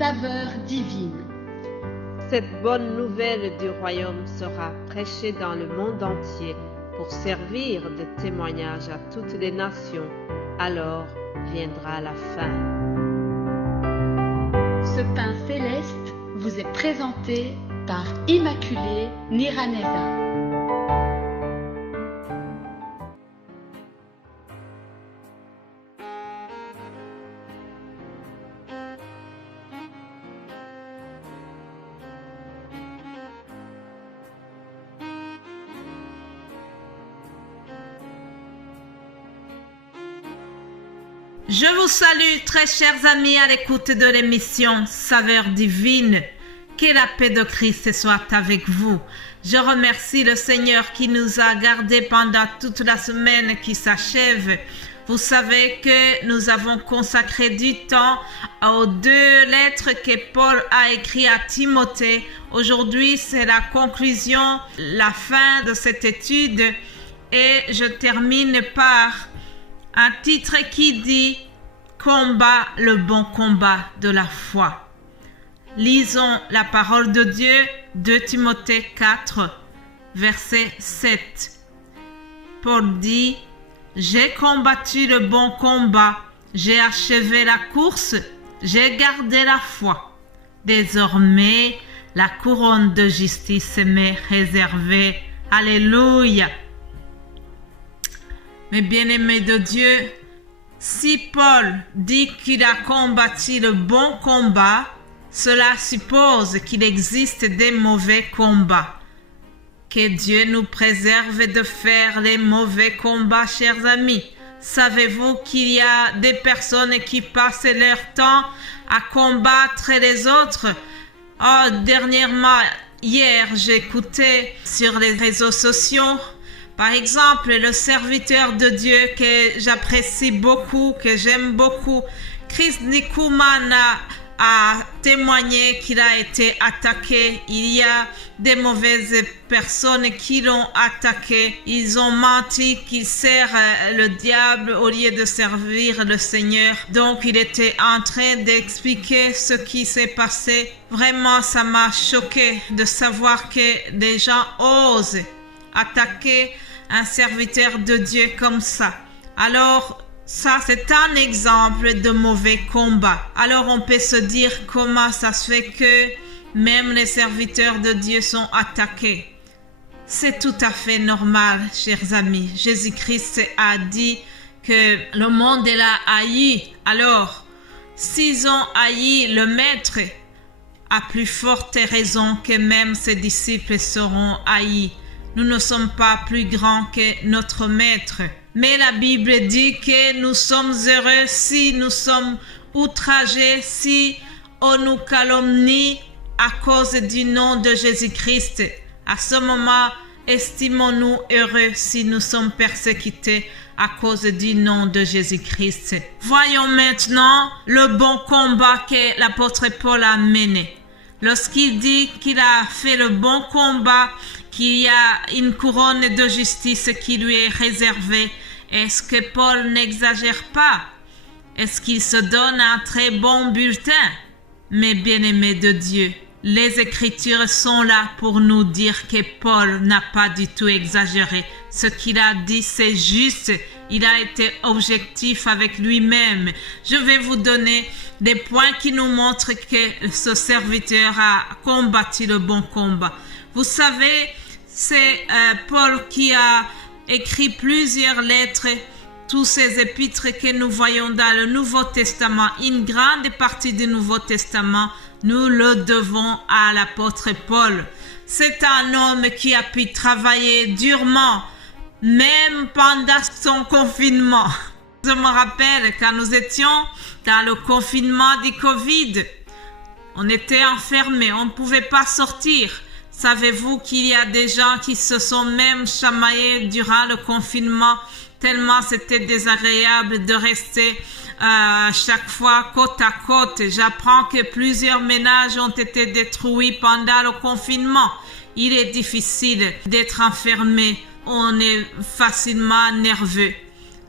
saveur divine. Cette bonne nouvelle du royaume sera prêchée dans le monde entier pour servir de témoignage à toutes les nations. Alors viendra la fin. Ce pain céleste vous est présenté par Immaculée Niraneza. Je vous salue, très chers amis, à l'écoute de l'émission Saveur divine. Que la paix de Christ soit avec vous. Je remercie le Seigneur qui nous a gardés pendant toute la semaine qui s'achève. Vous savez que nous avons consacré du temps aux 2 lettres que Paul a écrites à Timothée. Aujourd'hui, c'est la conclusion, la fin de cette étude. Et je termine par un titre qui dit « Combat le bon combat de la foi ». Lisons la parole de Dieu, 2 Timothée 4, verset 7. Paul dit « J'ai combattu le bon combat, j'ai achevé la course, j'ai gardé la foi. Désormais, la couronne de justice m'est réservée. Alléluia !» Mes bien-aimés de Dieu, si Paul dit qu'il a combattu le bon combat, cela suppose qu'il existe des mauvais combats. Que Dieu nous préserve de faire les mauvais combats, chers amis. Savez-vous qu'il y a des personnes qui passent leur temps à combattre les autres? Oh, dernièrement, hier, j'écoutais sur les réseaux sociaux, par exemple, le serviteur de Dieu que j'apprécie beaucoup, que j'aime beaucoup, Chris Nikuman a témoigné qu'il a été attaqué. Il y a des mauvaises personnes qui l'ont attaqué. Ils ont menti qu'il sert le diable au lieu de servir le Seigneur. Donc, il était en train d'expliquer ce qui s'est passé. Vraiment, ça m'a choqué de savoir que des gens osent attaquer un serviteur de Dieu comme ça. Alors, ça, c'est un exemple de mauvais combat. Alors, on peut se dire comment ça se fait que même les serviteurs de Dieu sont attaqués. C'est tout à fait normal, chers amis. Jésus-Christ a dit que le monde l'a haï. Alors, s'ils ont haï le Maître, à plus forte raison que même ses disciples seront haïs. Nous ne sommes pas plus grands que notre Maître. Mais la Bible dit que nous sommes heureux si nous sommes outragés, si on nous calomnie à cause du nom de Jésus-Christ. À ce moment, estimons-nous heureux si nous sommes persécutés à cause du nom de Jésus-Christ. Voyons maintenant le bon combat que l'apôtre Paul a mené. Lorsqu'il dit qu'il a fait le bon combat, qu'il y a une couronne de justice qui lui est réservée, est-ce que Paul n'exagère pas? Est-ce qu'il se donne un très bon bulletin? Mes bien-aimés de Dieu, les Écritures sont là pour nous dire que Paul n'a pas du tout exagéré. Ce qu'il a dit, c'est juste. Il a été objectif avec lui-même. Je vais vous donner des points qui nous montrent que ce serviteur a combattu le bon combat. Vous savez, c'est Paul qui a écrit plusieurs lettres, tous ces épîtres que nous voyons dans le Nouveau Testament. Une grande partie du Nouveau Testament, nous le devons à l'apôtre Paul. C'est un homme qui a pu travailler durement, même pendant son confinement. Je me rappelle quand nous étions dans le confinement du Covid, on était enfermés, on ne pouvait pas sortir. Savez-vous qu'il y a des gens qui se sont même chamaillés durant le confinement, tellement c'était désagréable de rester chaque fois côte à côte. J'apprends que plusieurs ménages ont été détruits pendant le confinement. Il est difficile d'être enfermé, on est facilement nerveux.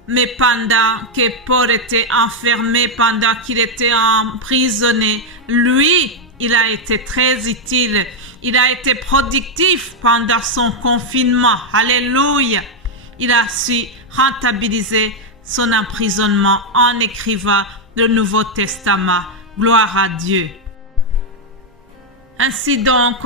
Mais pendant que Paul était enfermé, pendant qu'il était emprisonné, lui, il a été très utile. Il a été productif pendant son confinement. Alléluia. Il a su rentabiliser son emprisonnement en écrivant le Nouveau Testament. Gloire à Dieu. Ainsi donc,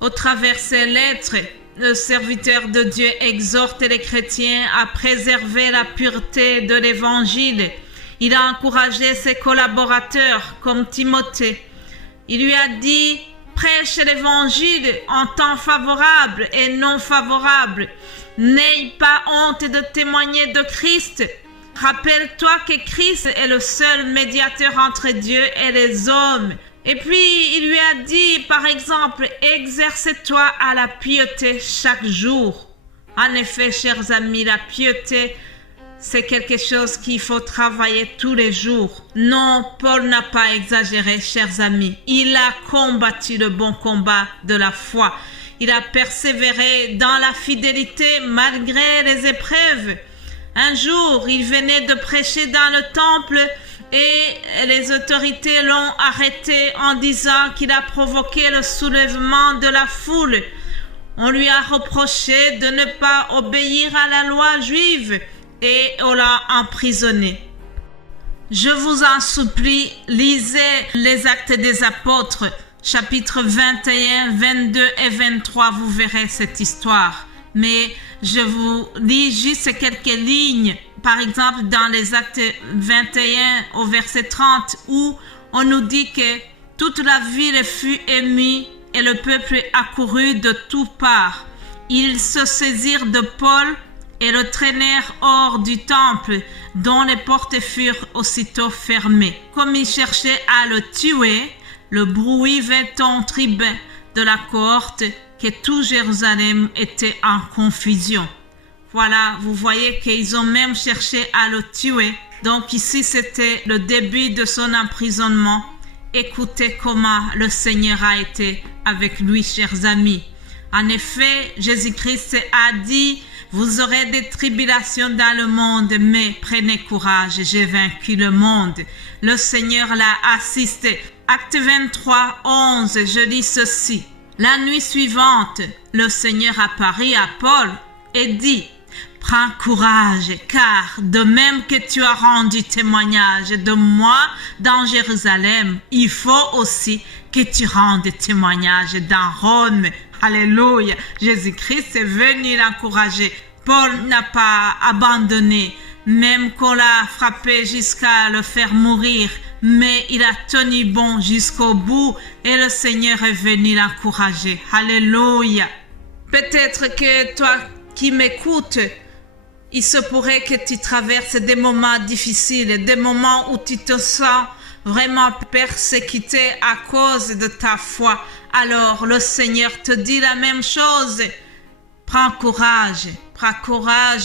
au travers ces lettres, le serviteur de Dieu exhorte les chrétiens à préserver la pureté de l'Évangile. Il a encouragé ses collaborateurs comme Timothée. Il lui a dit: prêche l'Évangile en temps favorable et non favorable. N'aie pas honte de témoigner de Christ. Rappelle-toi que Christ est le seul médiateur entre Dieu et les hommes. Et puis, il lui a dit, par exemple, exerce-toi à la piété chaque jour. En effet, chers amis, la piété, c'est quelque chose qu'il faut travailler tous les jours. Non, Paul n'a pas exagéré, chers amis. Il a combattu le bon combat de la foi. Il a persévéré dans la fidélité malgré les épreuves. Un jour, il venait de prêcher dans le temple et les autorités l'ont arrêté en disant qu'il a provoqué le soulèvement de la foule. On lui a reproché de ne pas obéir à la loi juive et on l'a emprisonné. Je vous en supplie, lisez les Actes des Apôtres, chapitres 21, 22 et 23, vous verrez cette histoire. Mais je vous lis juste quelques lignes, par exemple dans les Actes 21 au verset 30, où on nous dit que toute la ville fut émue et le peuple accourut de toutes parts. Ils se saisirent de Paul et le traînèrent hors du temple, dont les portes furent aussitôt fermées. Comme ils cherchaient à le tuer, le bruit vint au tribun de la cohorte que tout Jérusalem était en confusion. Voilà, vous voyez qu'ils ont même cherché à le tuer. Donc ici, c'était le début de son emprisonnement. Écoutez comment le Seigneur a été avec lui, chers amis. En effet, Jésus-Christ a dit: vous aurez des tribulations dans le monde, mais prenez courage, j'ai vaincu le monde. Le Seigneur l'a assisté. Acte 23, 11, je lis ceci. La nuit suivante, le Seigneur apparut à Paul et dit: prends courage, car de même que tu as rendu témoignage de moi dans Jérusalem, il faut aussi que tu rendes témoignage dans Rome. Alléluia. Jésus-Christ est venu l'encourager. Paul n'a pas abandonné, même qu'on l'a frappé jusqu'à le faire mourir, mais il a tenu bon jusqu'au bout et le Seigneur est venu l'encourager. Alléluia. Peut-être que toi qui m'écoutes, il se pourrait que tu traverses des moments difficiles, des moments où tu te sens vraiment persécuté à cause de ta foi. Alors le Seigneur te dit la même chose. Prends courage,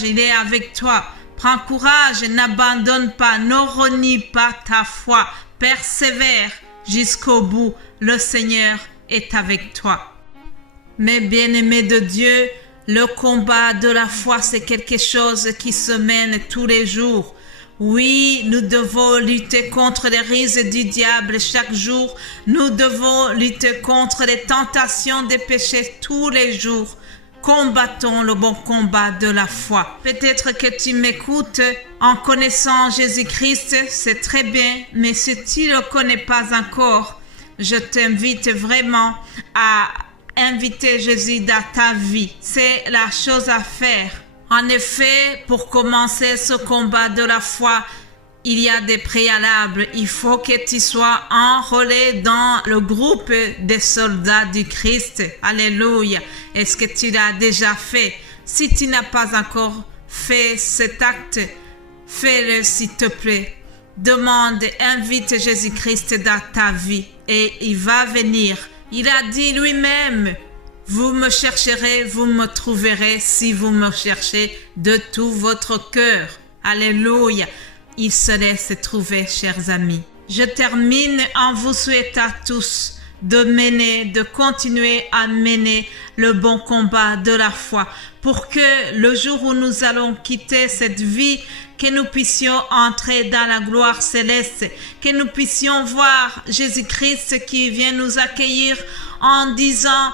il est avec toi. Prends courage, n'abandonne pas, ne renie pas ta foi. Persévère jusqu'au bout, le Seigneur est avec toi. Mais bien-aimés de Dieu, le combat de la foi, c'est quelque chose qui se mène tous les jours. Oui, nous devons lutter contre les ruses du diable chaque jour. Nous devons lutter contre les tentations des péchés tous les jours. Combattons le bon combat de la foi. Peut-être que tu m'écoutes en connaissant Jésus-Christ, c'est très bien, mais si tu ne le connais pas encore, je t'invite vraiment à inviter Jésus dans ta vie. C'est la chose à faire. En effet, pour commencer ce combat de la foi, il y a des préalables. Il faut que tu sois enrôlé dans le groupe des soldats du Christ. Alléluia. Est-ce que tu l'as déjà fait? Si tu n'as pas encore fait cet acte, fais-le s'il te plaît. Demande, invite Jésus-Christ dans ta vie et il va venir. Il a dit lui-même: vous me chercherez, vous me trouverez si vous me cherchez de tout votre cœur. Alléluia. Il se laisse trouver, chers amis. Je termine en vous souhaitant tous de continuer à mener le bon combat de la foi, pour que le jour où nous allons quitter cette vie, que nous puissions entrer dans la gloire céleste, que nous puissions voir Jésus-Christ qui vient nous accueillir en disant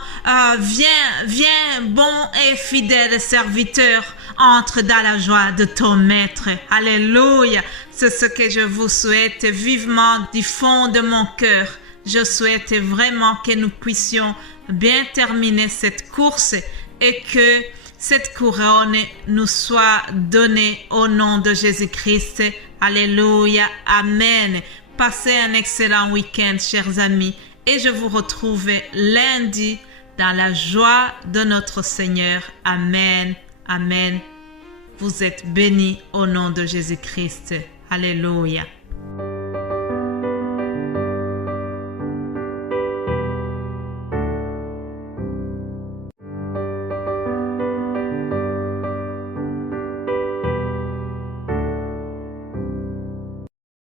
viens, bon et fidèle serviteur, entre dans la joie de ton maître. Alléluia. C'est ce que je vous souhaite vivement du fond de mon cœur. Je souhaite vraiment que nous puissions bien terminer cette course et que cette couronne nous soit donnée au nom de Jésus-Christ. Alléluia. Amen. Passez un excellent week-end, chers amis, et je vous retrouve lundi dans la joie de notre Seigneur. Amen. Amen. Vous êtes bénis au nom de Jésus-Christ. Alléluia.